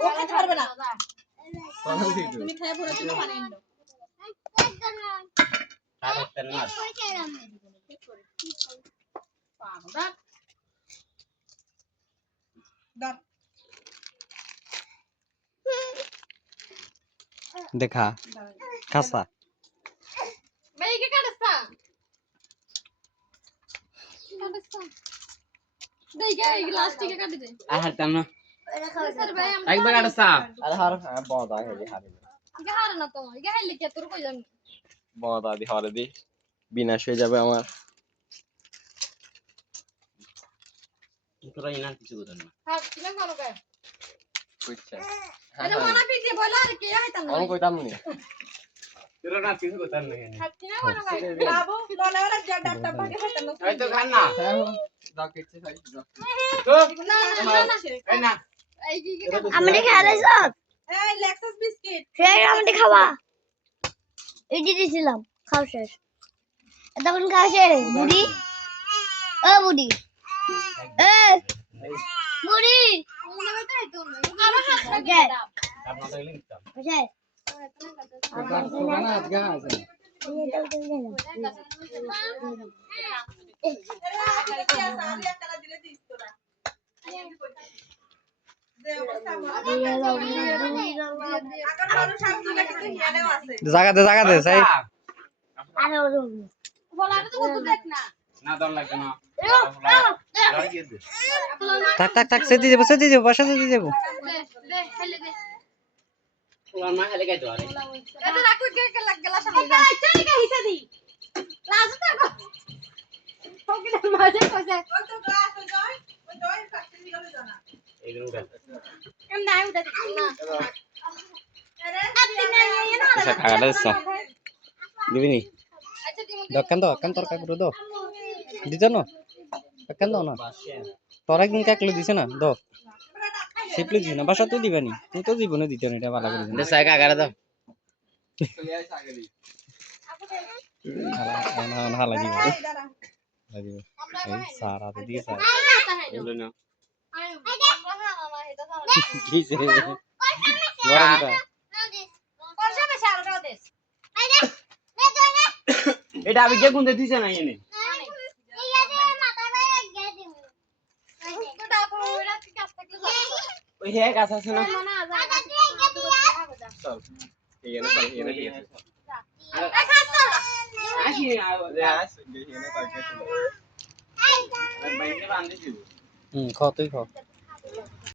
ও খেতে পারবে না তুমি খেয়ে পড়ে তুমি পানি এনো देखा खासा भाई के काटसा देई के ग्लास टिके काट दे आहार तन्ना सर भाई हम एक बार काटसा अरे हार बहुत आ है हार के हार ना तो के हार लिखे তোর কই জানি बहुत आदि हार दी বিনাশ হয়ে যাবে আমার তোরা ইনা কিছু করতেন না হ্যাঁ তুমি কোন কে বুঝছে আরে মনা পিতে বলা আর কে আইতাম আমি কইতাম নি তোরা না কিছু করতেন না তুমি কোন কে বাবু বলে ওরা যা ডাক্তার ভাগে খাইতাম না এই তো খান না দাও কেটে খাই দাও না এই না এই কি আমনে খাইছো এই লেক্সাস বিস্কিট ফের আমনে খাওয়া এডি দিছিলাম খাও শেষ তখন খাও শেষ বুড়ি ও বুড়ি এ বুড়ি মনে হইতে আইতো না আমার হাত লাগে আপনাদের লিখতাম ওকে সুগানা আজগা আছে জায়গা দে সাই আরে বলারে তো কত দেখ না না দর লাগবে না থাক সেদি দেব বসা সেদি দেব দে খেলে দে ফুলার মা খালি গাইতো আরে এটা রাখো কে লাগলা সামনে আইছে কে হিসা দি লাজু তো ফকিনা মাঝে কইছে ওই তো গ্লাস ওই দই ফ্যাক্টরি গলে জানা এইগুলো গাল কেন নাই উঠা না আরে আপনি না না আচ্ছা কাগাটা সব দিবি নি আচ্ছা তুমি দোকান তরকা করে দাও দিছ না দোকান দাও না তোরা একদিন কাকলে দিছে না দাও সিপলি দিছ না বাসা তো দিবানি তুই তো জীবনে দিতে না এটা ভালো করে দিন সাই কাগাটা দাও হালা হালা দিব লাগিব এই সারা তো দিয়ে সারা বলে না কিছে গরমটা করছে না শালটা দে এটা আমি কে কোন দিছে না এনে তো ডাকো ওরা কি কাজ থাকলে ওই হে গাছ আছে না না চল এই না চল এই না ঠিক আছে এই খাচ্ছ আসি আসি দেখি না কালকে ছিল আর বাইরে বাঁধি দিব খা তুই খা